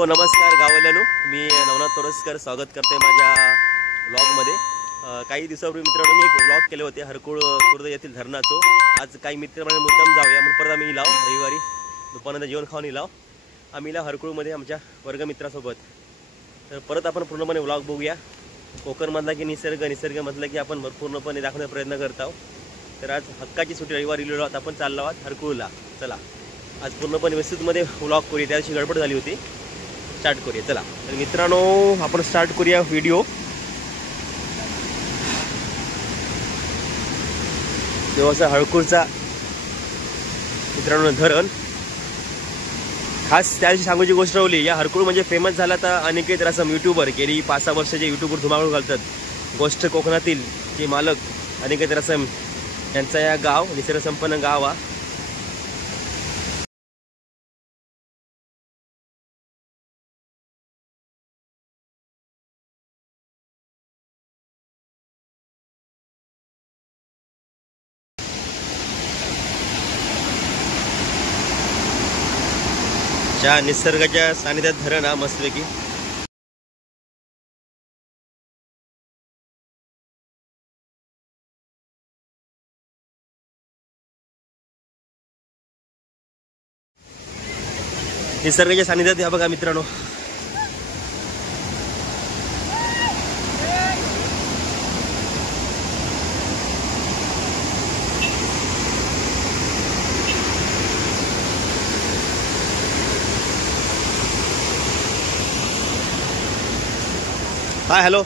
हो नमस्कार गाववाल्यांनो, मी नवनाथ तोरसकर स्वागत करते माझ्या व्लॉगमध्ये। काही दिवसापूर्वी मित्रांनो मी एक व्लॉग केले होते हरकुळ खुर्द येथील धरणाचो। आज काही मित्र म्हणजे मुद्दाम जाऊया म्हणून परत आम्ही इलाव रविवारी दुपारनंतर जेवण खाऊन इलाव आम्ही इला हरकुळमध्ये आमच्या वर्गमित्रासोबत। तर परत आपण पूर्णपणे व्लॉग बघूया। कोकणमधला की निसर्ग म्हटलं की आपण पूर्णपणे दाखवण्याचा प्रयत्न करत आहोत। तर आज हक्काची सुट्टी रविवारी इलो आहोत आपण चाललो आहोत हरकुळला। चला आज पूर्णपणे व्यवस्थितमध्ये व्लॉग करूया, त्याची गडबड झाली होती, स्टार्ट करूया चला। तर मित्रांनो आपण स्टार्ट करूया व्हिडिओ। देवाचा हळकुळचा मित्रांनो धरण खास त्याची सांगूची गोष्ट होली। या हरकुळ म्हणजे फेमस झाला तर अनिकेत रसम यूट्यूबर गेली 5-6 वर्षाचे यूट्यूबवर धुमाकूळ घालतात। गोष्ट कोकणातील जे मालक अनिकेत रसम यांचा या गाव निसर्गसंपन्न गाव हा। ज्या निसर्गाच्या सानिध्यात धरण हा मस्तपैकी। निसर्गाच्या सानिध्यात या बघा मित्रांनो, हाय हॅलो।